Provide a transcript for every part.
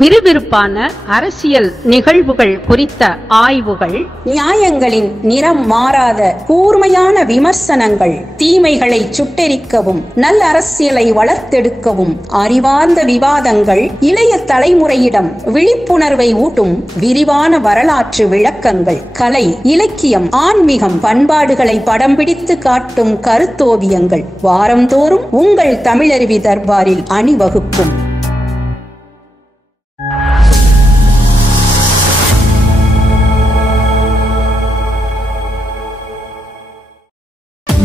விறுவிறுப்பான அரசியல் நிகழ்வுகள் குறித்த ஆய்வுகள், நியாயங்களின் நிறம் மாறாத கூர்மையான விமர்சனங்கள், தீமைகளை சுட்டெரிக்கவும் நல்ல அரசியலை வளர்த்தெடுக்கவும் அறிவார்ந்த விவாதங்கள், இளைய தலைமுறையிடம் விழிப்புணர்வை ஊட்டும் விரிவான வரலாற்று விளக்கங்கள், கலை, இலக்கியம், ஆன்மீகம், பண்பாடுகளை படம் பிடித்து காட்டும் கருத்தோவியங்கள் வாரந்தோறும் உங்கள் தமிழருவி தர்பாரில் அணிவகுக்கும்.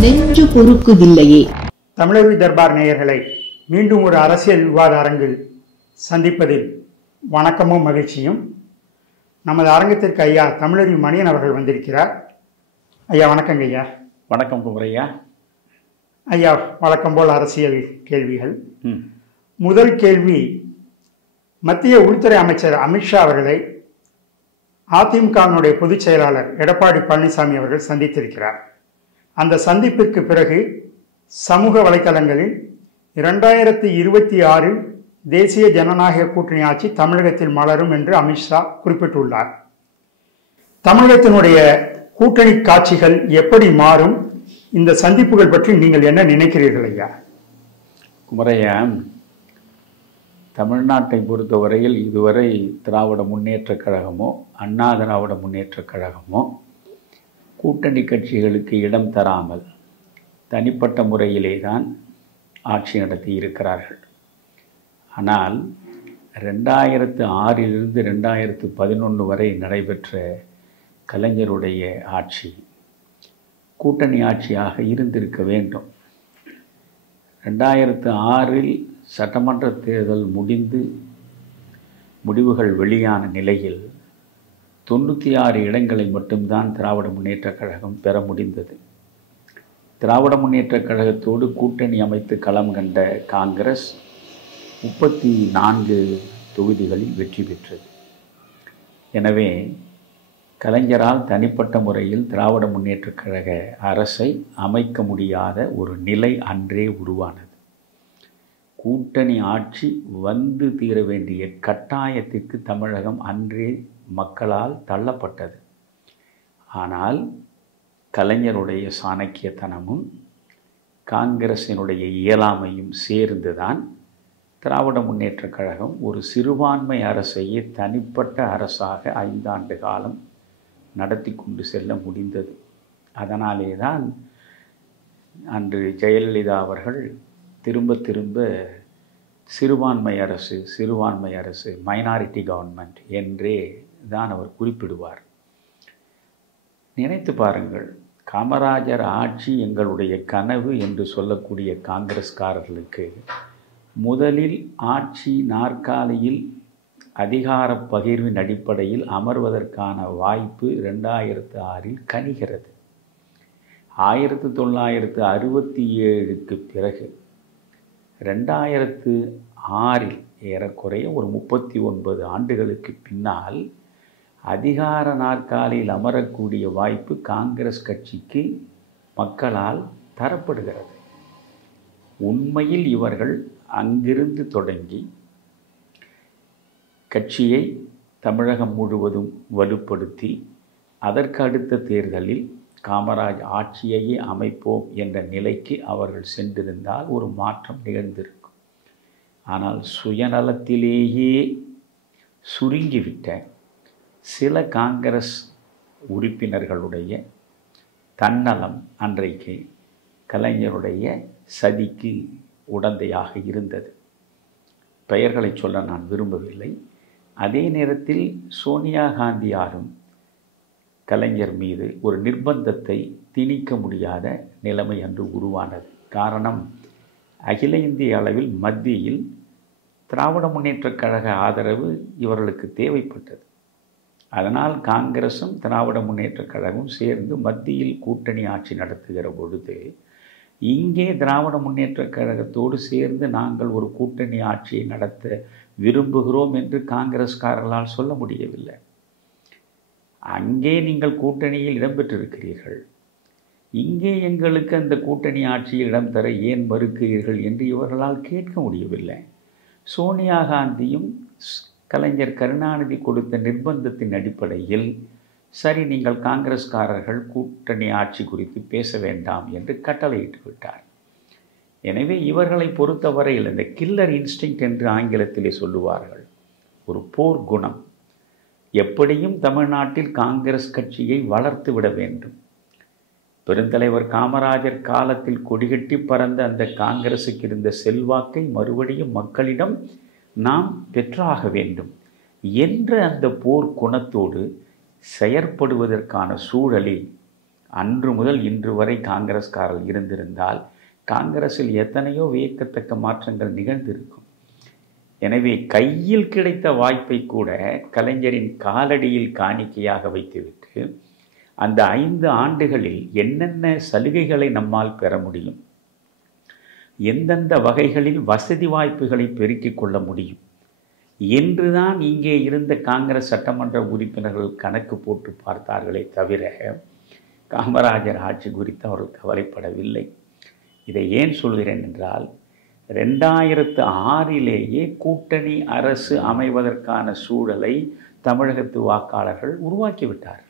நெஞ்சு பொறுக்குதில்லையே. தமிழருவி தர்பார் நேயர்களை மீண்டும் ஒரு அரசியல் விவாத அரங்கில் சந்திப்பதில் வணக்கமும் மகிழ்ச்சியும். நமது அரங்கத்திற்கு ஐயா தமிழருவி மணியன் அவர்கள் வந்திருக்கிறார். ஐயா வணக்கங்க ஐயா. வணக்கம் குமரையா. ஐயா வழக்கம் போல் அரசியல் கேள்விகள். முதல் கேள்வி, மத்திய உள்துறை அமைச்சர் அமித்ஷா அவர்களை அதிமுகவினுடைய பொதுச் செயலாளர் எடப்பாடி பழனிசாமி அவர்கள் சந்தித்திருக்கிறார். அந்த சந்திப்பிற்கு பிறகு சமூக வலைதளங்களில் 2026 தேசிய ஜனநாயக கூட்டணி ஆட்சி தமிழகத்தில் மலரும் என்று அமித்ஷா குறிப்பிட்டுள்ளார். தமிழகத்தினுடைய கூட்டணி காட்சிகள் எப்படி மாறும்? இந்த சந்திப்புகள் பற்றி நீங்கள் என்ன நினைக்கிறீர்கள் ஐயா? குமரையா, தமிழ்நாட்டை பொறுத்தவரையில் இதுவரை திராவிட முன்னேற்றக் கழகமோ அண்ணா திராவிட முன்னேற்றக் கழகமோ கூட்டணி கட்சிகளுக்கு இடம் தராமல் தனிப்பட்ட முறையிலே தான் ஆட்சி நடத்தி இருக்கிறார்கள். ஆனால் 2006 2011 வரை நடைபெற்ற கலைஞருடைய ஆட்சி கூட்டணி ஆட்சியாக இருந்திருக்க வேண்டும். 2006 சட்டமன்ற தேர்தல் முடிவுகள் வெளியான நிலையில் 96 இடங்களை மட்டும்தான் திராவிட முன்னேற்றக் கழகம் பெற முடிந்தது. திராவிட முன்னேற்றக் கழகத்தோடு கூட்டணி அமைத்து களம் கண்ட காங்கிரஸ் 34 தொகுதிகளில் வெற்றி பெற்றது. எனவே கலைஞரால் தனிப்பட்ட முறையில் திராவிட முன்னேற்றக் கழக அரசை அமைக்க முடியாத ஒரு நிலை அன்றே உருவானது. கூட்டணி ஆட்சி வந்து தீர வேண்டிய கட்டாயத்திற்கு தமிழகம் அன்றே மக்களால் தள்ளப்பட்டது. ஆனால் கலைஞருடைய சாணக்கியத்தனமும் காங்கிரசினுடைய இயலாமையும் சேர்ந்துதான் திராவிட முன்னேற்றக் கழகம் ஒரு சிறுபான்மை அரசையே தனிப்பட்ட அரசாக 5 ஆண்டு காலம் நடத்தி கொண்டு செல்ல முடிந்தது. அதனாலே தான் அன்று ஜெயலலிதா அவர்கள் திரும்ப சிறுபான்மை அரசு மைனாரிட்டி கவர்மெண்ட் என்றே தான் அவர் குறிப்பிடுவார். நினைத்து பாருங்கள், காமராஜர் ஆட்சி எங்களுடைய கனவு என்று சொல்லக்கூடிய காங்கிரஸ்காரர்களுக்கு முதலில் ஆட்சி நாற்காலியில் அதிகார பகிர்வின் அடிப்படையில் அமர்வதற்கான வாய்ப்பு 2006 கனிகிறது. 1967க்கு பிறகு 2006 ஏறக்குறைய ஒரு 39 ஆண்டுகளுக்கு பின்னால் அதிகார நாற்காலியில் அமரக்கூடிய வாய்ப்பு காங்கிரஸ் கட்சிக்கு மக்களால் தரப்படுகிறது. உண்மையில் இவர்கள் அங்கிருந்து தொடங்கி கட்சியை தமிழகம் முழுவதும் வலுப்படுத்தி அதற்கு அடுத்த தேர்தலில் காமராஜ் ஆட்சியையே அமைப்போம் என்ற நிலைக்கு அவர்கள் சென்றிருந்தால் ஒரு மாற்றம் நிகழ்ந்திருக்கும். ஆனால் சுயநலத்திலேயே சுருங்கிவிட்ட சில காங்கிரஸ் உறுப்பினர்களுடைய தன்னலம் அன்றைக்கு கலைஞருடைய சதிக்கு உடந்தையாக இருந்தது. பெயர்களை சொல்ல நான் விரும்பவில்லை. அதே நேரத்தில் சோனியா காந்தியாரும் கலைஞர் மீது ஒரு நிர்பந்தத்தை திணிக்க முடியாத நிலைமை அன்று உருவானது. காரணம், அகில இந்திய அளவில் மத்தியில் திராவிட முன்னேற்றக் கழக ஆதரவு இவர்களுக்கு தேவைப்பட்டது. அதனால் காங்கிரஸும் திராவிட முன்னேற்றக் கழகமும் சேர்ந்து மத்தியில் கூட்டணி ஆட்சி நடத்துகிற பொழுது இங்கே திராவிட முன்னேற்றக் கழகத்தோடு சேர்ந்து நாங்கள் ஒரு கூட்டணி ஆட்சியை நடத்த விரும்புகிறோம் என்று காங்கிரஸ்காரர்களால் சொல்ல முடியவில்லை. அங்கே நீங்கள் கூட்டணியில் இடம்பெற்றிருக்கிறீர்கள், இங்கே எங்களுக்கு அந்த கூட்டணி ஆட்சியில் இடம் தர ஏன் மறுக்கிறீர்கள் என்று இவர்களால் கேட்க முடியவில்லை. சோனியா காந்தியும் கலைஞர் கருணாநிதி கொடுத்த நிர்பந்தத்தின் அடிப்படையில் சரி, நீங்கள் காங்கிரஸ்காரர்கள் கூட்டணி ஆட்சி குறித்து பேச வேண்டாம் என்று கட்டளையிட்டு விட்டார். எனவே இவர்களை பொறுத்தவரையில் இந்த கில்லர் இன்ஸ்டிங்க்ட் என்று ஆங்கிலத்திலே சொல்லுவார்கள், ஒரு போர் குணம். எப்படியும் தமிழ்நாட்டில் காங்கிரஸ் கட்சியை வளர்த்து விட வேண்டும். பெருந்தலைவர் காமராஜர் காலத்தில் கொடிகட்டி பறந்த அந்த காங்கிரசுக்கு இருந்த செல்வாக்கை மறுபடியும் மக்களிடம் நாம் பெற்றாக வேண்டும் என்ற அந்த போர் குணத்தோடு செயற்படுவதற்கான சூழலில் அன்று முதல் இன்று வரை காங்கிரஸ்காரர்கள் இருந்திருந்தால் காங்கிரஸில் எத்தனையோ வியக்கத்தக்க மாற்றங்கள் நிகழ்ந்திருக்கும். எனவே கையில் கிடைத்த வாய்ப்பை கூட கலைஞரின் காலடியில் காணிக்கையாக வைத்துவிட்டு அந்த 5 ஆண்டுகளில் என்னென்ன சலுகைகளை நம்மால் பெற முடியும், எந்தெந்த வகைகளில் வசதி வாய்ப்புகளை பெருக்கிக் கொள்ள முடியும் என்றுதான் இங்கே இருந்த காங்கிரஸ் சட்டமன்ற உறுப்பினர்கள் கணக்கு போட்டு பார்த்தார்களே தவிர காமராஜர் ஆட்சி குறித்து அவர்கள் கவலைப்படவில்லை. இதை ஏன் சொல்கிறேன் என்றால் 2006 கூட்டணி அரசு அமைவதற்கான சூழலை தமிழகத்து வாக்காளர்கள் உருவாக்கிவிட்டார்.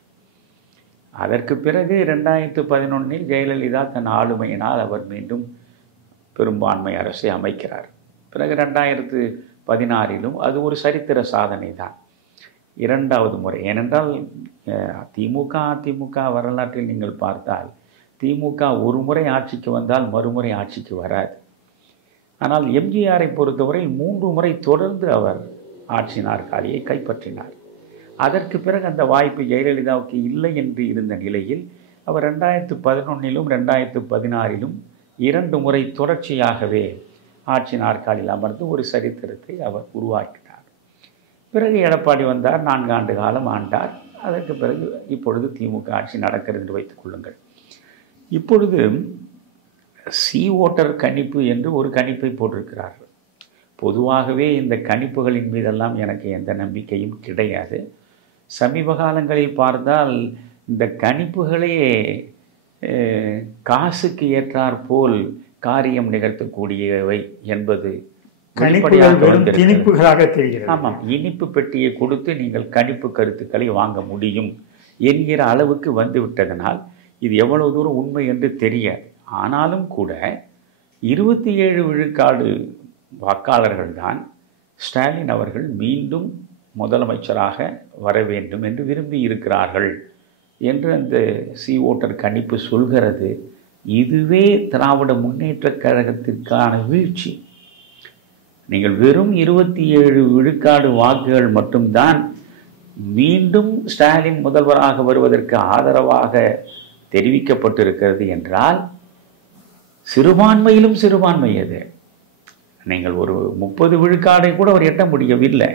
அதற்கு பிறகு 2011 ஜெயலலிதா தன் ஆளுமையினால் அவர் மீண்டும் பெரும்பான்மை அரசை அமைக்கிறார். பிறகு 2016 அது ஒரு சரித்திர சாதனை தான், 2வது முறை. ஏனென்றால் திமுக அதிமுக வரலாற்றில் நீங்கள் பார்த்தால் திமுக ஒரு முறை ஆட்சிக்கு வந்தால் மறுமுறை ஆட்சிக்கு வராது. ஆனால் எம்ஜிஆரை பொறுத்தவரையில் 3 முறை தொடர்ந்து அவர் ஆட்சி நாற்காலியை கைப்பற்றினார். அதற்கு பிறகு அந்த வாய்ப்பு ஜெயலலிதாவுக்கு இல்லை என்று இருந்த நிலையில் அவர் 2011 2016 2 முறை தொடர்ச்சியாகவே ஆட்சி நாற்காலியில் அமர்ந்து ஒரு சரித்திரத்தை அவர் உருவாக்கினார். பிறகு எடப்பாடி வந்தார், 4 ஆண்டு காலம் ஆண்டார். அதற்கு பிறகு இப்பொழுது திமுக ஆட்சி நடக்கிறது என்று வைத்துக் கொள்ளுங்கள். இப்பொழுது சி ஓட்டர் கணிப்பு என்று ஒரு கணிப்பை போட்டிருக்கிறார்கள். பொதுவாகவே இந்த கணிப்புகளின் மீதெல்லாம் எனக்கு எந்த நம்பிக்கையும் கிடையாது. சமீப காலங்களில் பார்த்தால் இந்த கணிப்புகளே காசுக்கு ஏற்றார் போல் காரியம் நிகழ்த்தக்கூடியவை என்பது இனிப்புகளாக தெரிகிறது. ஆமாம், இனிப்பு பெட்டியை கொடுத்து நீங்கள் கணிப்பு கருத்துக்களை வாங்க முடியும் என்கிற அளவுக்கு வந்துவிட்டதனால் இது எவ்வளவு தூரம் உண்மை என்று தெரியாது. ஆனாலும் கூட 27 விழுக்காடு வாக்காளர்கள் தான் ஸ்டாலின் அவர்கள் மீண்டும் முதலமைச்சராக வர வேண்டும் என்று விரும்பி இருக்கிறார்கள் என்று அந்த சி ஓட்டர் கணிப்பு சொல்கிறது. இதுவே திராவிட முன்னேற்றக் கழகத்திற்கான வீழ்ச்சி. நீங்கள் வெறும் 27 விழுக்காடு வாக்குகள் மட்டும்தான் மீண்டும் ஸ்டாலின் முதல்வராக வருவதற்கு ஆதரவாக தெரிவிக்கப்பட்டிருக்கிறது என்றால் சிறுபான்மையிலும் சிறுபான்மை எது? நீங்கள் ஒரு 30 விழுக்காடை கூட அவர் எட்ட முடியவில்லை.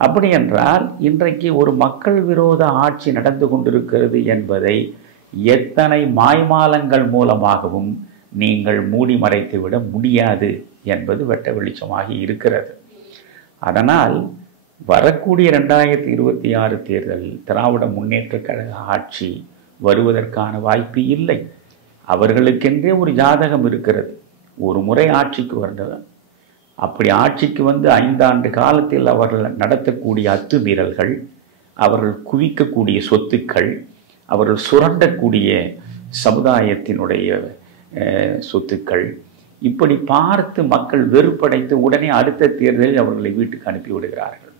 அப்படி என்றால் இன்றைக்கு ஒரு மக்கள் விரோத ஆட்சி நடந்து கொண்டிருக்கிறது என்பதை எத்தனை மாய்மாலங்கள் மூலமாகவும் நீங்கள் மூடி மறைத்து விட முடியாது என்பது வெட்ட வெளிச்சமாகி இருக்கிறது. அதனால் வரக்கூடிய 2026 தேர்தலில் திராவிட முன்னேற்றக் கழக ஆட்சி வருவதற்கான வாய்ப்பு இல்லை. அவர்களுக்கென்றே ஒரு ஜாதகம் இருக்கிறது. ஒரு முறை ஆட்சிக்கு வந்தது, அப்படி ஆட்சிக்கு வந்து 5 ஆண்டு காலத்தில் அவர்கள் நடத்தக்கூடிய அத்துமீறல்கள், அவர்கள் குவிக்கக்கூடிய சொத்துக்கள், அவர்கள் சுரண்டக்கூடிய சமுதாயத்தினுடைய சொத்துக்கள், இப்படி பார்த்து மக்கள் வெறுப்படைந்து உடனே அடுத்த தேர்தலில் அவர்களை வீட்டுக்கு அனுப்பி விடுகிறார்கள்.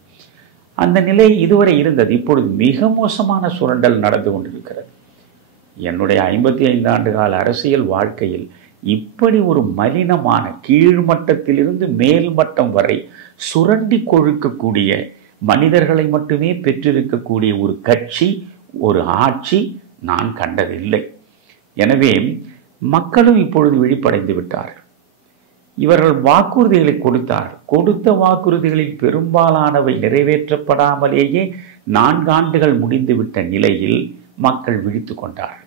அந்த நிலை இதுவரை இருந்தது. இப்பொழுது மிக மோசமான சுரண்டல் நடந்து கொண்டிருக்கிறது. என்னுடைய 55 ஆண்டு கால அரசியல் வாழ்க்கையில் இப்படி ஒரு மலினமான கீழ்மட்டத்திலிருந்து மேல்மட்டம் வரை சுரண்டி கொழுக்கக்கூடிய மனிதர்களை மட்டுமே பெற்றிருக்கக்கூடிய ஒரு கட்சி, ஒரு ஆட்சி நான் கண்டதில்லை. எனவே மக்களும் இப்பொழுது விழிப்படைந்து விட்டார்கள். இவர்கள் வாக்குறுதிகளை கொடுத்த வாக்குறுதிகளில் பெரும்பாலானவை நிறைவேற்றப்படாமலேயே 4 ஆண்டுகள் முடிந்துவிட்ட நிலையில் மக்கள் விழித்து கொண்டார்கள்.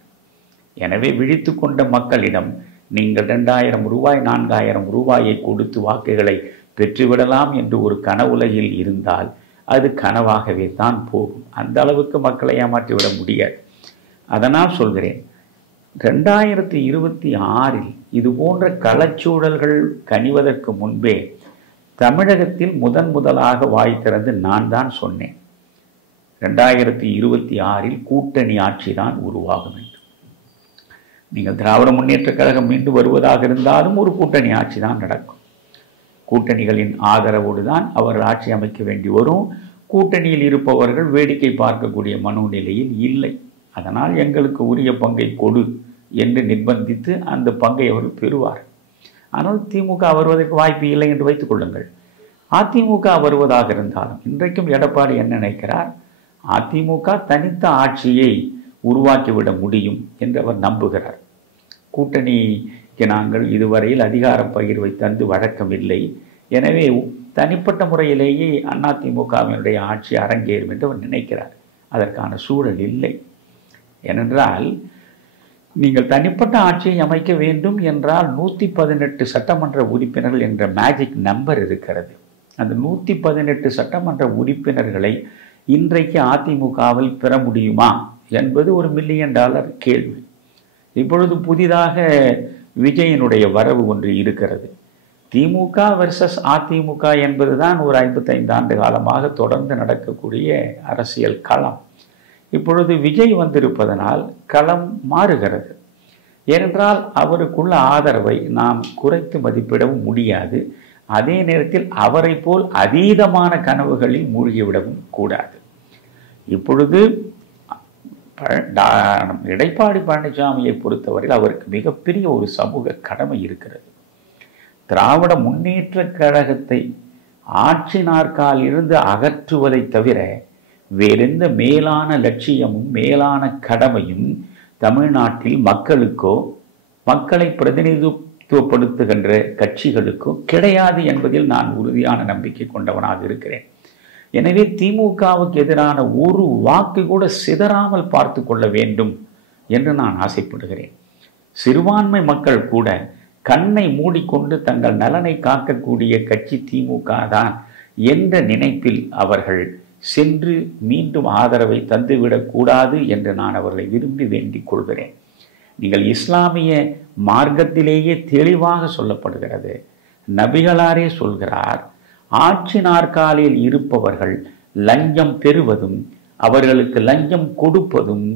எனவே விழித்து கொண்ட மக்களிடம் நீங்கள் 2000 ரூபாய் 4000 ரூபாயை கொடுத்து வாக்குகளை பெற்றுவிடலாம் என்று ஒரு கனவுலகில் இருந்தால் அது கனவாகவே தான் போகும். அந்த அளவுக்கு மக்களை ஏமாற்றிவிட முடியாது. அதனால் சொல்கிறேன், 2026 இது போன்ற களச்சூழல்கள் கனிவதற்கு முன்பே தமிழகத்தில் முதலாக வாய் திறந்து நான் தான் சொன்னேன், 2026 கூட்டணி ஆட்சி தான் உருவாகும் என்று. நீங்கள் திராவிட முன்னேற்ற கழகம் மீண்டும் வருவதாக இருந்தாலும் ஒரு கூட்டணி ஆட்சி தான் நடக்கும். கூட்டணிகளின் ஆதரவோடு தான் அவர்கள் ஆட்சி அமைக்க வேண்டி வரும். கூட்டணியில் இருப்பவர்கள் வேடிக்கை பார்க்கக்கூடிய மனோநிலையில் இல்லை. அதனால் எங்களுக்கு உரிய பங்கை கொடு என்று நிர்பந்தித்து அந்த பங்கை அவர்கள் பெறுவார். ஆனால் திமுக வருவதற்கு வாய்ப்பு இல்லை என்று வைத்துக் கொள்ளுங்கள். அதிமுக வருவதாக இருந்தாலும் இன்றைக்கும் எடப்பாடி என்ன நினைக்கிறார், அதிமுக தனித்த ஆட்சியை உருவாக்கிவிட முடியும் என்று அவர் நம்புகிறார். கூட்டணிக்கு நாங்கள் இதுவரையில் அதிகார பகிர்வை தந்து வழக்கமில்லை, எனவே தனிப்பட்ட முறையிலேயே அதிமுகவினுடைய ஆட்சி அரங்கேறும் என்று அவர் நினைக்கிறார். அதற்கான சூழல் இல்லை. ஏனென்றால் நீங்கள் தனிப்பட்ட ஆட்சியை அமைக்க வேண்டும் என்றால் 118 சட்டமன்ற உறுப்பினர்கள் என்ற மேஜிக் நம்பர் இருக்கிறது. அந்த 118 சட்டமன்ற உறுப்பினர்களை இன்றைக்கு அதிமுகவில் பெற முடியுமா என்பது ஒரு $1 மில்லியன் கேள்வி. இப்பொழுது புதிதாக விஜயனுடைய வரவு ஒன்று இருக்கிறது. திமுக வெர்சஸ் அதிமுக என்பதுதான் ஒரு 55 ஆண்டு காலமாக தொடர்ந்து நடக்கக்கூடிய அரசியல் களம். இப்பொழுது விஜய் வந்திருப்பதனால் களம் மாறுகிறது. ஏனென்றால் அவருக்குள்ள ஆதரவை நாம் குறைத்து மதிப்பிடவும் முடியாது. அதே நேரத்தில் அவரை போல் அதீதமான கனவுகளில் மூழ்கிவிடவும் கூடாது. இப்பொழுது எடப்பாடி பழனிசாமியை பொறுத்தவரையில் அவருக்கு மிகப்பெரிய ஒரு சமூக கடமை இருக்கிறது. திராவிட முன்னேற்ற கழகத்தை ஆட்சி நாற்காலிலிருந்து அகற்றுவதை தவிர வேறெந்த மேலான லட்சியமும் மேலான கடமையும் தமிழ்நாட்டில் மக்களுக்கோ மக்களை பிரதிநிதித்துவப்படுத்துகின்ற கட்சிகளுக்கோ கிடையாது என்பதில் நான் உறுதியான நம்பிக்கை கொண்டவனாக இருக்கிறேன். எனவே திமுகவுக்கு எதிரான ஒரு வாக்கு கூட சிதறாமல் பார்த்து கொள்ள வேண்டும் என்று நான் ஆசைப்படுகிறேன். சிறுபான்மை மக்கள் கூட கண்ணை மூடிக்கொண்டு தங்கள் நலனை காக்கக்கூடிய கட்சி திமுக தான் என்ற நினைப்பில் அவர்கள் சென்று மீண்டும் ஆதரவை தந்துவிடக்கூடாது என்று நான் அவர்களை விரும்பி வேண்டிக் கொள்கிறேன். நீங்கள் இஸ்லாமிய மார்க்கத்திலேயே தெளிவாக சொல்லப்படுகிறது. நபிகளாரே சொல்கிறார், ஆட்சி நாற்காலியில் இருப்பவர்கள் லஞ்சம் பெறுவதும் அவர்களுக்கு லஞ்சம் கொடுப்பதும்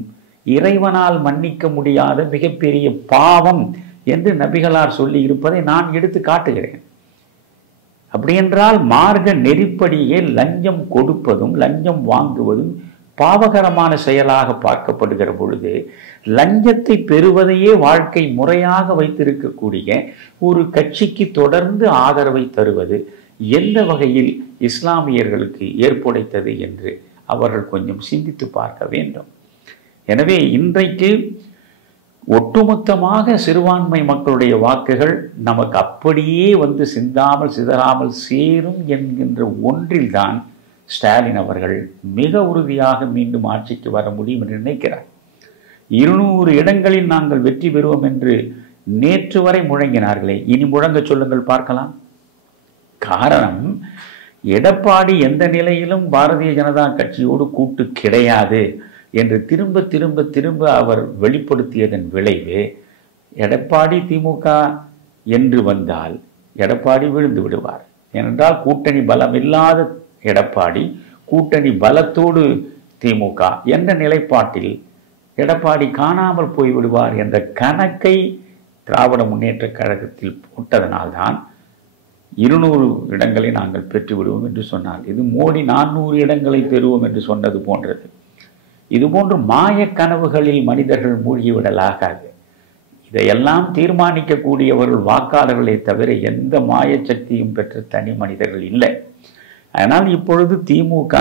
இறைவனால் மன்னிக்க முடியாத மிகப்பெரிய பாவம் என்று நபிகளார் சொல்லி இருப்பதை நான் எடுத்து காட்டுகிறேன். அப்படியென்றால் மார்க்க நெறிப்படியே லஞ்சம் கொடுப்பதும் லஞ்சம் வாங்குவதும் பாவகரமான செயலாக பார்க்கப்படுகிற பொழுது லஞ்சத்தை பெறுவதையே வாழ்க்கை முறையாக வைத்திருக்கக்கூடிய ஒரு கட்சிக்கு தொடர்ந்து ஆதரவை தருவது எந்த வகையில் இஸ்லாமியர்களுக்கு ஏற்புடைத்தது என்று அவர்கள் கொஞ்சம் சிந்தித்து பார்க்க வேண்டும். எனவே இன்றைக்கு ஒட்டுமொத்தமாக சிறுபான்மை மக்களுடைய வாக்குகள் நமக்கு அப்படியே வந்து சிதறாமல் சேரும் என்கின்ற ஒன்றில்தான் ஸ்டாலின் அவர்கள் மிக உறுதியாக மீண்டும் ஆட்சிக்கு வர முடியும் என்று நினைக்கிறார். 200 இடங்களில் நாங்கள் வெற்றி பெறுவோம் என்று நேற்று வரை முழங்கினார்களே, இனி முழங்க சொல்லுங்கள் பார்க்கலாம். காரணம், எடப்பாடி எந்த நிலையிலும் பாரதிய ஜனதா கட்சியோடு கூட்டு கிடையாது என்று திரும்ப அவர் வெளிப்படுத்தியதன் விளைவு எடப்பாடி திமுக என்று வந்தால் எடப்பாடி விழுந்து விடுவார். ஏனென்றால் கூட்டணி பலம் இல்லாத எடப்பாடி கூட்டணி பலத்தோடு திமுக என்ற நிலைப்பாட்டில் எடப்பாடி காணாமல் போய்விடுவார் என்ற கணக்கை திராவிட முன்னேற்ற கழகத்தில் போட்டதனால்தான் 200 இடங்களை நாங்கள் பெற்றுவிடுவோம் என்று சொன்னார். இது மோடி 400 இடங்களை பெறுவோம் என்று சொன்னது போன்றது. இதுபோன்று மாய கனவுகளில் மனிதர்கள் மூழ்கிவிடலாகாது. இதையெல்லாம் தீர்மானிக்கக்கூடியவர்கள் வாக்காளர்களை தவிர எந்த மாய சக்தியும் பெற்ற தனி மனிதர்கள் இல்லை. அதனால் இப்பொழுது திமுக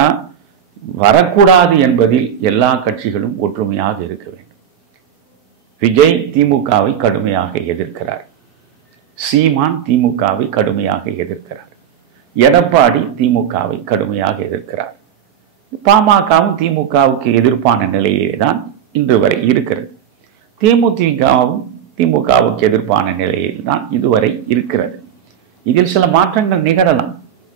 வரக்கூடாது என்பதில் எல்லா கட்சிகளும் ஒற்றுமையாக இருக்க வேண்டும். விஜய் திமுகவை கடுமையாக எதிர்க்கிறார். சீமான் திமுகவை கடுமையாக எதிர்க்கிறார். எடப்பாடி திமுகவை கடுமையாக எதிர்க்கிறார். பாமகவும் திமுகவுக்கு எதிர்ப்பான நிலையிலே தான் இன்று வரை இருக்கிறது. தேமுதிகவும் திமுகவுக்கு எதிர்ப்பான நிலையில் தான் இதுவரை இருக்கிறது. இதில் சில மாற்றங்கள் நிகழலாம்.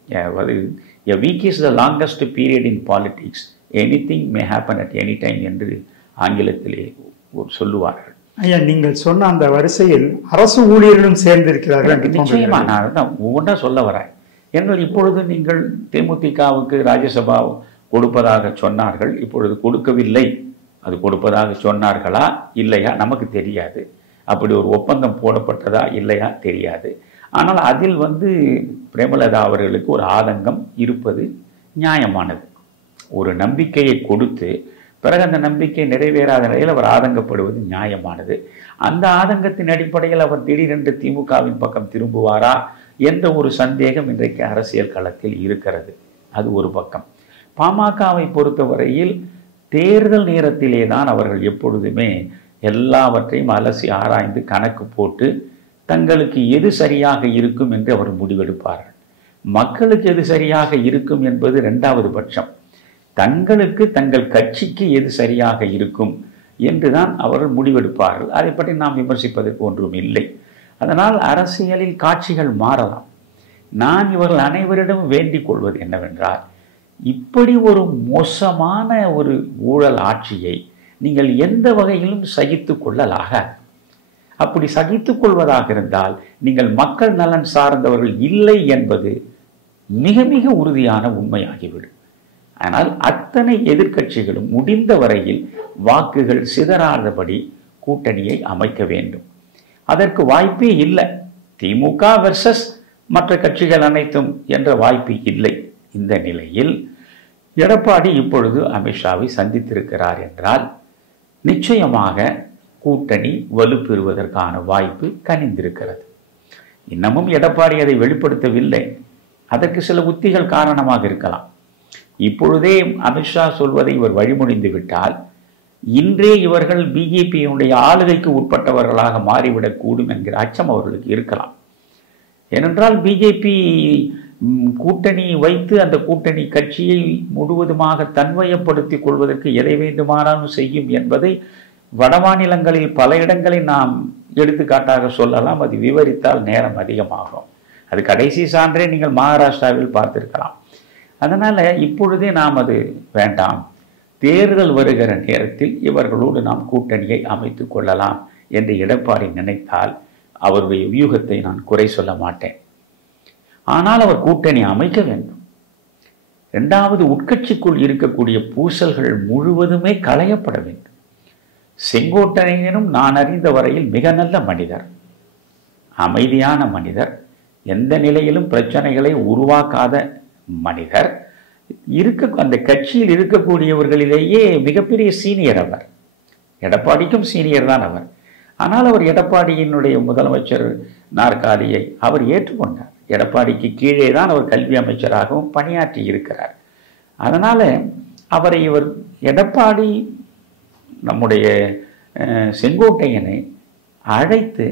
A week is the longest period in politics. Anything may happen at any time என்று ஆங்கிலத்திலே சொல்லுவார்கள். ஐயா, நீங்கள் சொன்ன அந்த வரிசையில் அரசு ஊழியர்களும் சேர்ந்திருக்கிறார்கள். நிச்சயமா நான் தான் ஒவ்வொன்றா சொல்ல வரேன். ஏனென்றால் இப்பொழுது நீங்கள் தேமுதிகவுக்கு ராஜ்யசபா கொடுப்பதாக சொன்னார்கள், இப்பொழுது கொடுக்கவில்லை. அது கொடுப்பதாக சொன்னார்களா இல்லையா நமக்கு தெரியாது. அப்படி ஒரு ஒப்பந்தம் போடப்பட்டதா இல்லையா தெரியாது. ஆனால் அதில் பிரேமலதா அவர்களுக்கு ஒரு ஆதங்கம் இருப்பது நியாயமானது. ஒரு நம்பிக்கையை கொடுத்து பிறகு அந்த நம்பிக்கை நிறைவேறாத நிலையில் அவர் ஆதங்கப்படுவது நியாயமானது. அந்த ஆதங்கத்தின் அடிப்படையில் அவர் திடீரென்று திமுகவின் பக்கம் திரும்புவாரா என்ற ஒரு சந்தேகம் இன்றைக்கு அரசியல் களத்தில் இருக்கிறது. அது ஒரு பக்கம். பாமகவை பொறுத்தவரையில் தேர்தல் நேரத்திலே தான் அவர்கள் எப்பொழுதுமே எல்லாவற்றையும் அலசி ஆராய்ந்து கணக்கு போட்டு தங்களுக்கு எது சரியாக இருக்கும் என்று அவர் முடிவெடுப்பார்கள். மக்களுக்கு எது சரியாக இருக்கும் என்பது இரண்டாவது பட்சம். தங்களுக்கு தங்கள் கட்சிக்கு எது சரியாக இருக்கும் என்றுதான் அவர்கள் முடிவெடுப்பார்கள். அதை பற்றி நாம் விமர்சிப்பதற்கு ஒன்றும் இல்லை. அதனால் அரசியலில் காட்சிகள் மாறலாம். நான் இவர்கள் அனைவரிடம் வேண்டிக் கொள்வது என்னவென்றால், இப்படி ஒரு மோசமான ஒரு ஊழல் ஆட்சியை நீங்கள் எந்த வகையிலும் சகித்து கொள்ளலாகாது. அப்படி சகித்துக் கொள்வதாக இருந்தால் நீங்கள் மக்கள் நலன் சார்ந்தவர்கள் இல்லை என்பது மிக மிக உறுதியான உண்மையாகிவிடும். ஆனால் அத்தனை எதிர்க்கட்சிகளும் முடிந்த வரையில் வாக்குகள் சிதறாதபடி கூட்டணியை அமைக்க வேண்டும். அதற்கு வாய்ப்பே இல்லை. திமுக வெர்சஸ் மற்ற கட்சிகள் அனைத்தும் என்ற வாய்ப்பு இல்லை. இந்த நிலையில் எடப்பாடி இப்பொழுது அமித்ஷாவை சந்தித்திருக்கிறார் என்றால் நிச்சயமாக கூட்டணி வலுப்பெறுவதற்கான வாய்ப்பு கனிந்திருக்கிறது. இன்னமும் எடப்பாடி அதை வெளிப்படுத்தவில்லை. அதற்கு சில உத்திகள் காரணமாக இருக்கலாம். இப்பொழுதே அமித்ஷா சொல்வதை இவர் வழிமொழிந்து விட்டால் இன்றே இவர்கள் பிஜேபியினுடைய ஆளுகைக்கு உட்பட்டவர்களாக மாறிவிடக்கூடும் என்கிற அச்சம் அவர்களுக்கு இருக்கலாம். ஏனென்றால் பிஜேபி கூட்டணி வைத்து அந்த கூட்டணி கட்சியை முழுவதுமாக தன்வயப்படுத்திக் கொள்வதற்கு எதை வேண்டுமானாலும் செய்யும் என்பதை வடமாநிலங்களில் பல இடங்களில் நாம் எடுத்துக்காட்டாக சொல்லலாம். அது விவரித்தால் நேரம் அதிகமாகும். அது கடைசி சான்றே நீங்கள் மகாராஷ்டிராவில் பார்த்திருக்கலாம். அதனால் இப்பொழுதே நாம் அது வேண்டாம், தேர்தல் வருகிற நேரத்தில் இவர்களோடு நாம் கூட்டணியை அமைத்து கொள்ளலாம் என்று எடப்பாடி நினைத்தால் அவருடைய வியூகத்தை நான் குறை சொல்ல மாட்டேன். ஆனால் அவர் கூட்டணி அமைக்க வேண்டும். இரண்டாவது, உட்கட்சிக்குள் இருக்கக்கூடிய பூசல்கள் முழுவதுமே களையப்பட வேண்டும். செங்கோட்டையனும் நான் அறிந்த வரையில் மிக நல்ல மனிதர், அமைதியான மனிதர், எந்த நிலையிலும் பிரச்சனைகளை உருவாக்காத மனிதர். அந்த கட்சியில் இருக்கக்கூடியவர்களிலேயே மிகப்பெரிய சீனியர் அவர். எடப்பாடிக்கும் சீனியர் தான் அவர். ஆனால் அவர் எடப்பாடியினுடைய முதலமைச்சர் நாற்காலியை அவர் ஏற்றுக்கொண்டார். எடப்பாடிக்கு கீழே தான் அவர் கல்வி அமைச்சராகவும் பணியாற்றி இருக்கிறார். அதனால் அவரை எடப்பாடி நம்முடைய செங்கோட்டையனை அழைத்து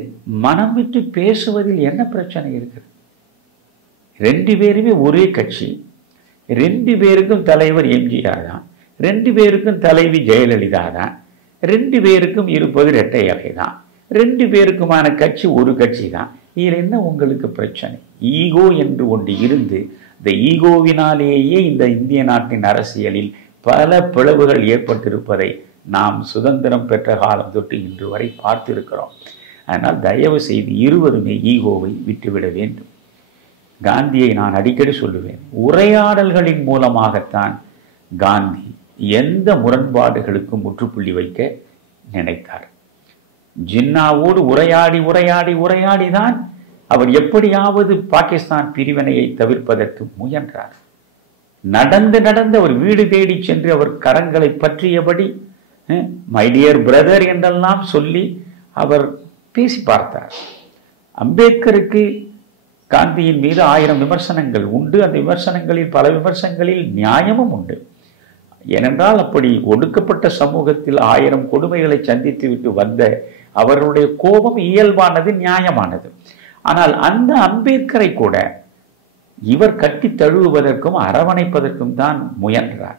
மனம் விட்டு பேசுவதில் என்ன பிரச்சனை இருக்குது? ரெண்டு பேருமே ஒரே கட்சி, ரெண்டு பேருக்கும் தலைவர் எம்ஜிஆர் தான், ரெண்டு பேருக்கும் தலைவி ஜெயலலிதா தான், ரெண்டு பேருக்கும் இருப்பது இரட்டை இலை தான், ரெண்டு பேருக்குமான கட்சி ஒரு கட்சி தான். இதில் என்ன உங்களுக்கு பிரச்சனை? ஈகோ என்று ஒன்று இருந்து இந்த ஈகோவினாலேயே இந்த இந்திய நாட்டின் அரசியலில் பல பிளவுகள் ஏற்பட்டிருப்பதை நாம் சுதந்திரம் பெற்ற காலம் தொட்டு இன்று வரை பார்த்திருக்கிறோம். அதனால் தயவு செய்து இருவருமே ஈகோவை விட்டுவிட வேண்டும். காந்தியை நான் அடிக்கடி சொல்லுவேன், உரையாடல்களின் மூலமாகத்தான் காந்தி எந்த முரண்பாடுகளுக்கும் முற்றுப்புள்ளி வைக்க நினைத்தார். ஜின்னாவோடு உரையாடி உரையாடி உரையாடிதான் அவர் எப்படியாவது பாகிஸ்தான் பிரிவினையை தவிர்ப்பதற்கு முயன்றார். நடந்து அவர் வீடு தேடி சென்று அவர் கரங்களை பற்றியபடி மை டியர் பிரதர் என்றெல்லாம் சொல்லி அவர் பேசி பார்த்தார். அம்பேத்கருக்கு காந்தியின் மீது 1000 விமர்சனங்கள் உண்டு. அந்த விமர்சனங்களில் பல விமர்சனங்களில் நியாயமும் உண்டு. ஏனென்றால் அப்படி ஒடுக்கப்பட்ட சமூகத்தில் 1000 கொடுமைகளை சந்தித்து விட்டு வந்த அவர்களுடைய கோபம் இயல்பானது, நியாயமானது. ஆனால் அந்த அம்பேத்கரை கூட இவர் கட்டி தழுவுவதற்கும் அரவணைப்பதற்கும் தான் முயன்றார்.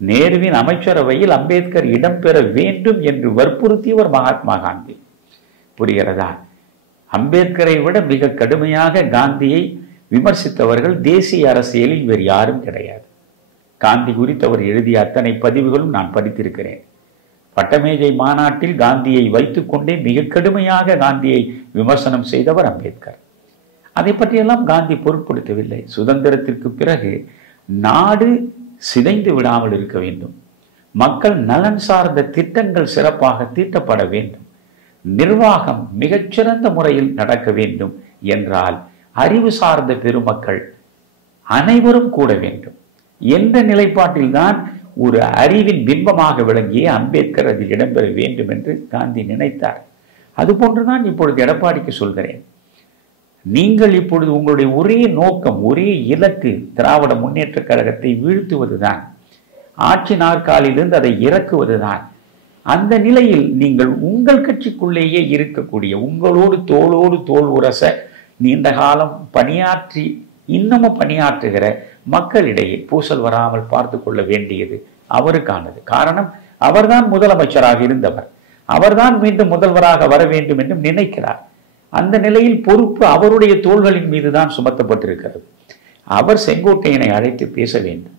நேருவின் அமைச்சரவையில் அம்பேத்கர் இடம்பெற வேண்டும் என்று வற்புறுத்தியவர் மகாத்மா காந்தி. புரிகிறதா? அம்பேத்கரை விட மிக கடுமையாக காந்தியை விமர்சித்தவர்கள் தேசிய அரசியலில் வேறு யாரும் கிடையாது. காந்தி குறித்து அவர் எழுதிய அத்தனை பதிவுகளும் நான் படித்திருக்கிறேன். பட்டமேஜை மாநாட்டில் காந்தியை வைத்துக்கொண்டே மிக கடுமையாக காந்தியை விமர்சனம் செய்தவர் அம்பேத்கர். அதை பற்றியெல்லாம் காந்தி பொருட்படுத்தவில்லை. சுதந்திரத்திற்கு பிறகு நாடு சிதைந்து விடாமல் இருக்க வேண்டும், மக்கள் நலன் சார்ந்த திட்டங்கள் சிறப்பாக தீட்டப்பட வேண்டும், நிர்வாகம் மிகச்சிறந்த முறையில் நடக்க வேண்டும் என்றால் அறிவு சார்ந்த பெருமக்கள் அனைவரும் கூட வேண்டும் என்ற நிலைப்பாட்டில்தான் ஒரு அறிவின் பிம்பமாக விளங்கிய அம்பேத்கர் அதில் இடம்பெற வேண்டும் என்று காந்தி நினைத்தார். அதுபோன்றுதான் இப்பொழுது எடப்பாடிக்கு சொல்கிறேன். நீங்கள் இப்பொழுது உங்களுடைய ஒரே நோக்கம், ஒரே இலக்கு திராவிட முன்னேற்ற கழகத்தை வீழ்த்துவதுதான், ஆட்சி நாற்காலிலிருந்து அதை இறக்குவதுதான். அந்த நிலையில் நீங்கள் உங்கள் கட்சிக்குள்ளேயே இருக்கக்கூடிய, உங்களோடு தோளோடு தோள் உரச நீண்ட காலம் பணியாற்றி இன்னமும் பணியாற்றுகிற மக்களிடையே பூசல் வராமல் பார்த்து கொள்ள வேண்டியது அவருக்கானது. காரணம், அவர்தான் முதலமைச்சராக இருந்தவர், அவர்தான் மீண்டும் முதல்வராக வர வேண்டும் என்று நினைக்கிறார். அந்த நிலையில் பொறுப்பு அவருடைய தோள்களின் மீது தான் சுமத்தப்பட்டிருக்கிறது. அவர் செங்கோட்டையனை அழைத்து பேச வேண்டும்.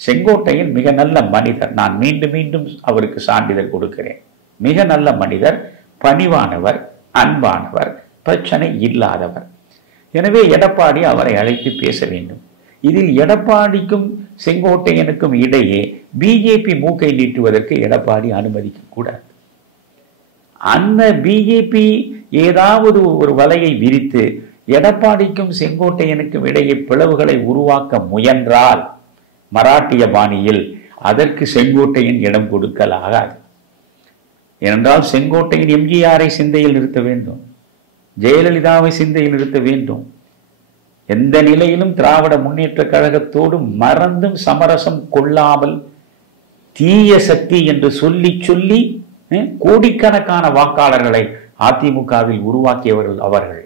செங்கோட்டையன் மிக நல்ல மனிதர், நான் மீண்டும் மீண்டும் அவருக்கு சான்றிதழ் கொடுக்கிறேன். மிக நல்ல மனிதர், பணிவானவர், அன்பானவர், பிரச்சனை இல்லாதவர். எனவே எடப்பாடி அவரை அழைத்து பேச வேண்டும். இதில் எடப்பாடிக்கும் செங்கோட்டையனுக்கும் இடையே பிஜேபி மூக்கை நீட்டுவதற்கு எடப்பாடி அனுமதிக்க கூடாது. அந்த பிஜேபி ஏதாவது ஒரு வலையை விரித்து எடப்பாடிக்கும் செங்கோட்டையனுக்கும் இடையே பிளவுகளை உருவாக்க முயன்றால் மராட்டிய பாணியில் அதற்கு செங்கோட்டையன் இடம் கொடுக்கலாகாது. ஏனென்றால் செங்கோட்டையன் எம்ஜிஆரை சிந்தையில் நிறுத்த வேண்டும், ஜெயலலிதாவை சிந்தையில் நிறுத்த வேண்டும். எந்த நிலையிலும் திராவிட முன்னேற்ற கழகத்தோடு மறந்தும் சமரசம் கொள்ளாமல் தீய சக்தி என்று சொல்லி சொல்லி கோடிக்கணக்கான வாக்காளர்களை அதிமுகவில் உருவாக்கியவர்கள் அவர்கள்.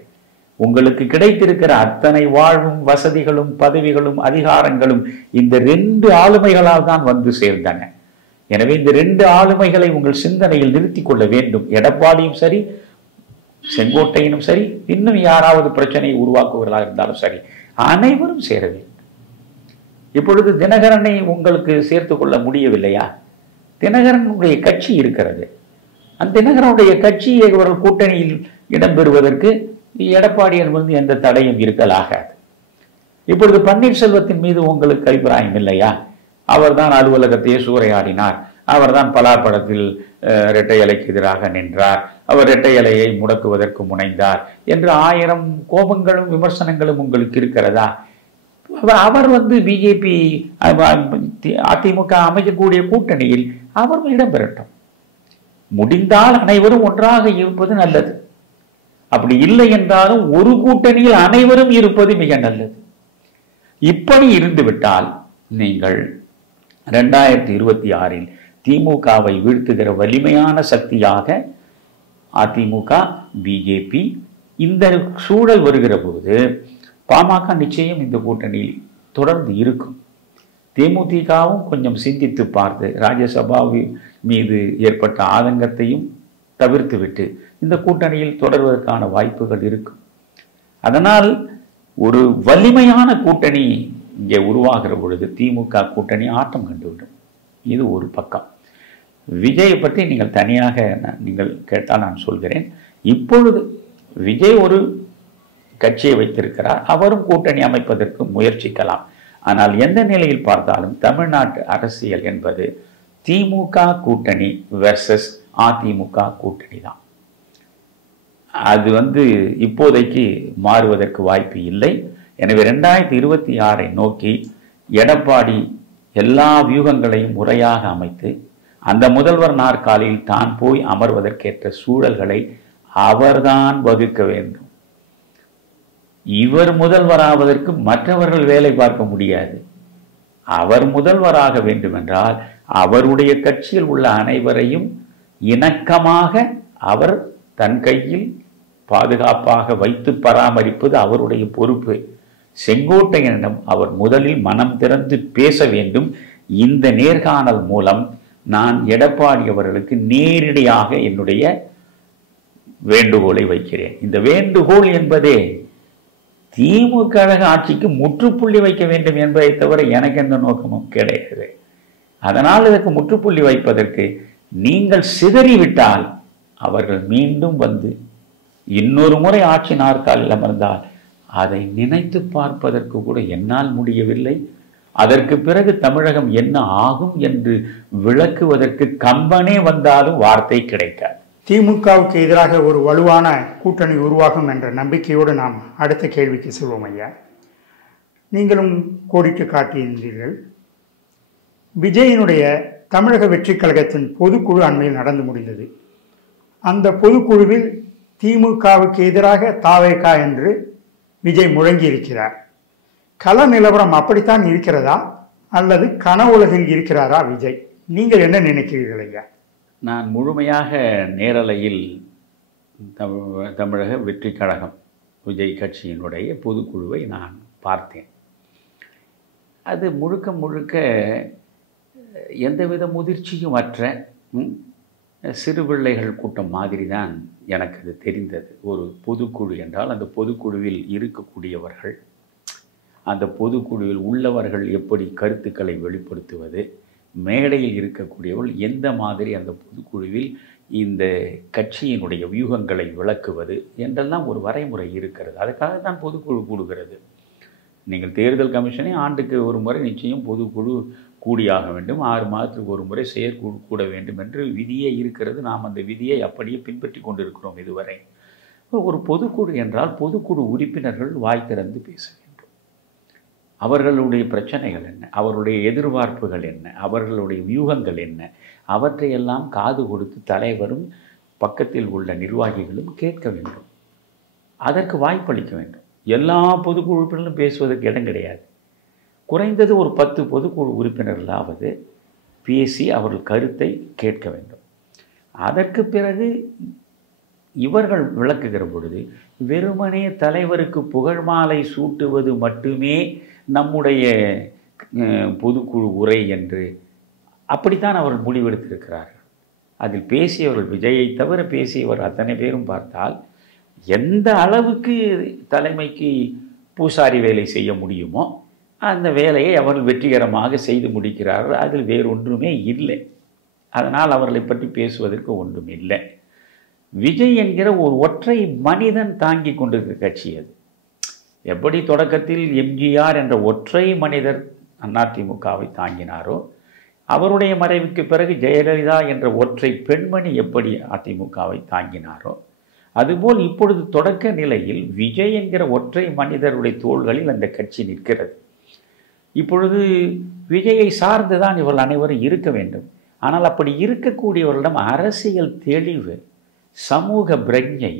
உங்களுக்கு கிடைத்திருக்கிற அத்தனை வாழ்வும் வசதிகளும் பதவிகளும் அதிகாரங்களும் இந்த 2 ஆளுமைகளால் தான் வந்து சேர்ந்தன. எனவே இந்த 2 ஆளுமைகளை உங்கள் சிந்தனையில் நிறுத்திக் கொள்ள வேண்டும். எடப்பாடியும் சரி, செங்கோட்டையனும் சரி, இன்னும் யாராவது பிரச்சனையை உருவாக்குவர்களாக இருந்தாலும் சரி, அனைவரும் சேர வேண்டும். இப்பொழுது தினகரனை உங்களுக்கு சேர்த்து கொள்ள முடியவில்லையா? தினகரனுடைய கட்சி இருக்கிறது. அந்த தினகரனுடைய கட்சியை அவர்கள் கூட்டணியில் இடம்பெறுவதற்கு எடப்பாடியின் வந்து எந்த தடையும் இருக்கலாகாது. இப்பொழுது பன்னீர்செல்வத்தின் மீது உங்களுக்கு அபிப்பிராயம் இல்லையா? அவர்தான் அலுவலகத்தையே சூறையாடினார், அவர்தான் பலார் படத்தில் இரட்டை இலைக்கு எதிராக நின்றார், அவர் இரட்டை இலையை முடக்குவதற்கு முனைந்தார் என்று 1000 கோபங்களும் விமர்சனங்களும் உங்களுக்கு இருக்கிறதா? அவர் வந்து பிஜேபி அதிமுக அமைக்கக்கூடிய கூட்டணியில் அவர் இடம்பெறட்டும். முடிந்தால் அனைவரும் ஒன்றாக இருப்பது நல்லது. அப்படி இல்லை என்றாலும் ஒரு கூட்டணியில் அனைவரும் இருப்பது மிக நல்லது. இப்படி இருந்துவிட்டால் நீங்கள் 2026 திமுகவை வீழ்த்துகிற வலிமையான சக்தியாக அதிமுக, பிஜேபி இந்த சூழல் வருகிற போது பாமக நிச்சயம் இந்த கூட்டணியில் தொடர்ந்து இருக்கும். தேமுதிகவும் கொஞ்சம் சிந்தித்து பார்த்து ராஜ்யசபா மீது ஏற்பட்ட ஆதங்கத்தையும் தவிர்த்துவிட்டு இந்த கூட்டணியில் தொடர்வதற்கான வாய்ப்புகள் இருக்கும். அதனால் ஒரு வலிமையான கூட்டணி இங்கே உருவாகிற பொழுது திமுக கூட்டணி ஆட்டம் கண்டுவிடும். இது ஒரு பக்கம். விஜயை பற்றி நீங்கள் தனியாக நீங்கள் கேட்டால் நான் சொல்கிறேன். இப்பொழுது விஜய் ஒரு கட்சியை வைத்திருக்கிறார், அவரும் கூட்டணி அமைப்பதற்கு முயற்சிக்கலாம். ஆனால் எந்த நிலையில் பார்த்தாலும் தமிழ்நாட்டு அரசியல் என்பது திமுக கூட்டணி வெர்சஸ் அதிமுக கூட்டணி தான். அது வந்து இப்போதைக்கு மாறுவதற்கு வாய்ப்பு இல்லை. எனவே 2026 நோக்கி எடப்பாடி எல்லா வியூகங்களையும் முறையாக அமைத்து அந்த முதல்வர் நாற்காலியில் தான் போய் அமர்வதற்கேற்ற சூழல்களை அவர்தான் வகுக்க வேண்டும். இவர் முதல்வராவதற்கு மற்றவர்கள் வேலை பார்க்க முடியாது. அவர் முதல்வராக வேண்டுமென்றால் அவருடைய கட்சியில் உள்ள அனைவரையும் இணக்கமாக அவர் தன் கையில் பாதுகாப்பாக வைத்து பராமரிப்பது அவருடைய பொறுப்பு. செங்கோட்டையனிடம் அவர் முதலில் மனம் திறந்து பேச வேண்டும். இந்த நேர்காணல் மூலம் நான் எடப்பாடி அவர்களுக்கு நேரடியாக என்னுடைய வேண்டுகோளை வைக்கிறேன். இந்த வேண்டுகோள் என்பதே திமுக ஆட்சிக்கு முற்றுப்புள்ளி வைக்க வேண்டும் என்பதை தவிர எனக்கு எந்த நோக்கமும் கிடையாது. அதனால் இதற்கு முற்றுப்புள்ளி வைப்பதற்கு நீங்கள் சிதறிவிட்டால் அவர்கள் மீண்டும் வந்து இன்னொரு முறை ஆட்சி நாற்காலில் அமர்ந்தால் அதை நினைத்து பார்ப்பதற்கு கூட என்னால் முடியவில்லை. அதற்கு பிறகு தமிழகம் என்ன ஆகும் என்று விளக்குவதற்கு கம்பனே வந்தாலும் வார்த்தை கிடைக்காது. திமுகவுக்கு எதிராக ஒரு வலுவான கூட்டணி உருவாகும் என்ற நம்பிக்கையோடு நாம் அடுத்த கேள்விக்கு செல்வோம். ஐயா, நீங்களும் கோடிட்டு காட்டியிருந்தீர்கள். விஜயினுடைய தமிழக வெற்றி கழகத்தின் பொதுக்குழு அண்மையில் நடந்து முடிந்தது. அந்த பொதுக்குழுவில் திமுகவுக்கு எதிராக தாவேகா என்று விஜய் முழங்கி இருக்கிறார். கள நிலவரம் அப்படித்தான் இருக்கிறதா அல்லது கனவுலகில் இருக்கிறாரா விஜய்? நீங்கள் என்ன நினைக்கிறீர்கள் ஐயா? நான் முழுமையாக நேரலையில் தமிழக வெற்றி கழகம் விஜய் கட்சியினுடைய பொதுக்குழுவை நான் பார்த்தேன். அது முழுக்க முழுக்க எந்தவித முதிர்ச்சியும் அற்ற சிறு பிள்ளைகள் கூட்டம் மாதிரி தான் எனக்கு அது தெரிந்தது. ஒரு பொதுக்குழு என்றால் அந்த பொதுக்குழுவில் இருக்கக்கூடியவர்கள், அந்த பொதுக்குழுவில் உள்ளவர்கள் எப்படி கருத்துக்களை வெளிப்படுத்துவது, மேடையில் இருக்கக்கூடியவர்கள் எந்த மாதிரி அந்த பொதுக்குழுவில் இந்த கட்சியினுடைய வியூகங்களை விளக்குவது என்றெல்லாம் ஒரு வரைமுறை இருக்கிறது. அதுக்காக தான் பொதுக்குழு கூடுகிறது. நீங்கள் தேர்தல் கமிஷனை ஆண்டுக்கு ஒரு முறை நிச்சயம் பொதுக்குழு கூடியாக வேண்டும், 6 மாதத்துக்கு ஒரு முறை செயற்குழு கூட வேண்டும் என்று விதியே இருக்கிறது. நாம் அந்த விதியை அப்படியே பின்பற்றி கொண்டிருக்கிறோம் இதுவரை. ஒரு பொதுக்குழு என்றால் பொதுக்குழு உறுப்பினர்கள் வாய் திறந்து பேச வேண்டும். அவர்களுடைய பிரச்சனைகள் என்ன, அவருடைய எதிர்பார்ப்புகள் என்ன, அவர்களுடைய வியூகங்கள் என்ன, அவற்றையெல்லாம் காது கொடுத்து தலைவரும் பக்கத்தில் உள்ள நிர்வாகிகளும் கேட்க வேண்டும். அதற்கு வாய்ப்பளிக்க வேண்டும். எல்லா பொதுக்குழு உறுப்பினர்களும் பேசுவதற்கு இடம் கிடையாது. குறைந்தது ஒரு 10 பொதுக்குழு உறுப்பினர்களாவது பேசி அவர்கள் கருத்தை கேட்க வேண்டும். அதற்கு பிறகு இவர்கள் விளக்குகிற பொழுது வெறுமனே தலைவருக்கு புகழ் மாலை சூட்டுவது மட்டுமே நம்முடைய பொதுக்குழு உரை என்று அப்படித்தான் அவர்கள் முடிவெடுத்திருக்கிறார்கள். அதில் பேசியவர்கள், விஜயை தவிர பேசியவர் அத்தனை பேரும் பார்த்தால் எந்த அளவுக்கு தலைமைக்கு பூசாரி வேலை செய்ய முடியுமோ அந்த வேலையை அவர்கள் வெற்றிகரமாக செய்து முடிக்கிறார்கள். அதில் வேறு ஒன்றுமே இல்லை. அதனால் அவர்களை பற்றி பேசுவதற்கு ஒன்றும் இல்லை. விஜய் என்கிற ஒரு ஒற்றை மனிதன் தாங்கி கொண்டிருக்கிற கட்சி அது. எப்படி தொடக்கத்தில் எம்ஜிஆர் என்ற ஒற்றை மனிதர் அதிமுகவை தாங்கினாரோ, அவருடைய மறைவுக்கு பிறகு ஜெயலலிதா என்ற ஒற்றை பெண்மணி எப்படி அதிமுகவை தாங்கினாரோ, அதுபோல் இப்பொழுது தொடக்க நிலையில் விஜய் என்கிற ஒற்றை மனிதருடைய தோள்களில் அந்த கட்சி நிற்கிறது. இப்பொழுது விஜயை சார்ந்துதான் இவர்கள் அனைவரும் இருக்க வேண்டும். ஆனால் அப்படி இருக்கக்கூடியவர்களிடம் அரசியல் தெளிவு, சமூக பிரஜை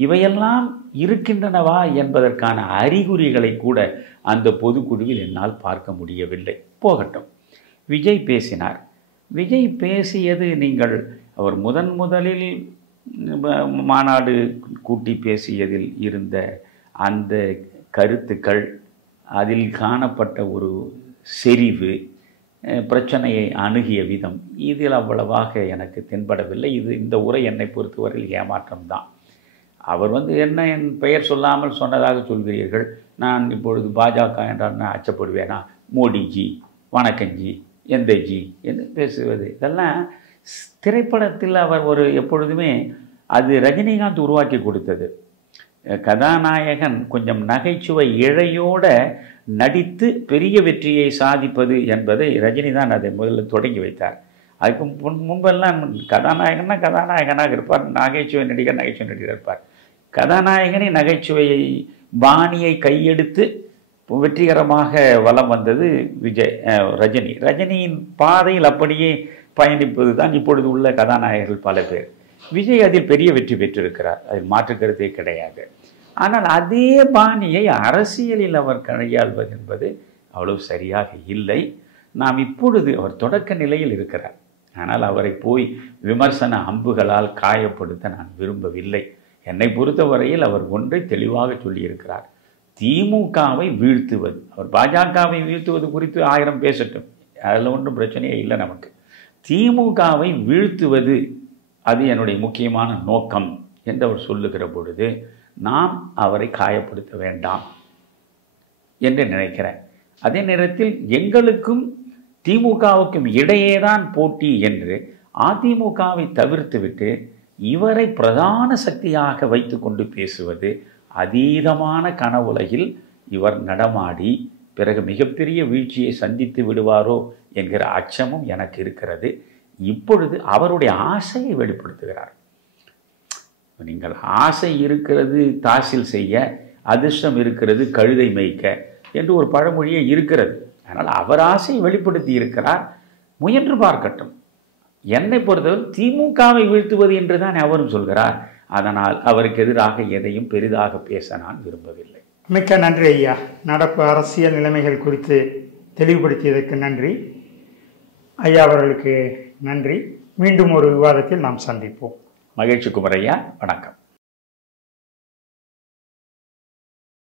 இவையெல்லாம் இருக்கின்றனவா என்பதற்கான அறிகுறிகளை கூட அந்த பொதுக்குழுவில் என்னால் பார்க்க முடியவில்லை. போகட்டும், விஜய் பேசினார். விஜய் பேசியது, நீங்கள் அவர் முதலில் மாநாடு கூட்டி பேசியதில் இருந்த அந்த கருத்துக்கள், அதில் காணப்பட்ட ஒரு செறிவு, பிரச்சனையை அணுகிய விதம், இதில் அவ்வளவாக எனக்கு தென்படவில்லை. இந்த உரை என்னை பொறுத்தவரையில் ஏமாற்றம்தான். அவர் என்ன என் பெயர் சொல்லாமல் சொன்னதாக சொல்கிறீர்கள், நான் இப்பொழுது பாஜக என்றால் நான் அச்சப்படுவேனா, மோடிஜி, வணக்கஞ்சி, எந்தஜி என்று பேசுவது, இதெல்லாம் திரைப்படத்தில் அவர் எப்பொழுதுமே அது ரஜினிகாந்த் உருவாக்கி கொடுத்தது. கதாநாயகன் கொஞ்சம் நகைச்சுவை இழையோட நடித்து பெரிய வெற்றியை சாதிப்பது என்பதை ரஜினி தான் அதை முதல்ல தொடங்கி வைத்தார். அதுக்கு முன்பெல்லாம் கதாநாயகனாக இருப்பார், நகைச்சுவை நடிகர் இருப்பார். கதாநாயகனை நகைச்சுவையை பாணியை கையெடுத்து வெற்றிகரமாக வலம் வந்தது ரஜினியின் பாதையில் அப்படியே பயணிப்பது தான் இப்பொழுது உள்ள கதாநாயகர்கள் பல பேர். விஜய் அதில் பெரிய வெற்றி பெற்றிருக்கிறார், அதில் மாற்று கருத்தே கிடையாது. ஆனால் அதே பாணியை அரசியலில் அவர் கையாள்வது என்பது அவ்வளவு சரியாக இல்லை. நாம் இப்பொழுது அவர் தொடக்க நிலையில் இருக்கிறார். ஆனால் அவரை போய் விமர்சன அம்புகளால் காயப்படுத்த நான் விரும்பவில்லை. என்னை பொறுத்தவரையில் அவர் ஒன்றை தெளிவாக சொல்லியிருக்கிறார், திமுகவை வீழ்த்துவது. அவர் பாஜகவை வீழ்த்துவது குறித்து 1000 பேசட்டும், அதில் ஒன்றும் பிரச்சனையே இல்லை நமக்கு. திமுகவை வீழ்த்துவது அது என்னுடைய முக்கியமான நோக்கம் என்று அவர் சொல்லுகிற பொழுது நாம் அவரை காயப்படுத்த வேண்டாம் என்று நினைக்கிறேன். அதே நேரத்தில் எங்களுக்கும் திமுகவுக்கும் இடையேதான் போட்டி என்று அதிமுகவை தவிர்த்துவிட்டு இவரை பிரதான சக்தியாக வைத்து கொண்டு பேசுவது அதீதமான கனவுலகில் இவர் நடமாடி பிறகு மிகப்பெரிய வீழ்ச்சியை சந்தித்து விடுவாரோ என்கிற அச்சமும் எனக்கு இருக்கிறது. இப்பொழுது அவருடைய ஆசையை வெளிப்படுத்துகிறார். நீங்கள் ஆசை இருக்கிறது தாசில் செய்ய, அதிர்ஷ்டம் இருக்கிறது கழுதை மேய்க்க என்று ஒரு பழமொழியே இருக்கிறது. அதனால் அவர் ஆசையை வெளிப்படுத்தி இருக்கிறார். முயன்று பார்க்கட்டும். என்னை பொறுத்தவரை திமுகவை வீழ்த்துவது என்று தான் அவரும் சொல்கிறார். அதனால் அவருக்கு எதிராக எதையும் பெரிதாக பேச நான் விரும்பவில்லை. மிக்க நன்றி ஐயா. நடப்பு அரசியல் நிலைமைகள் குறித்து தெளிவுபடுத்தியதற்கு நன்றி ஐயா. அவர்களுக்கு நன்றி. மீண்டும் ஒரு விவாதத்தில் நாம் சந்திப்போம். மகிழ்ச்சி குமரையா, வணக்கம்.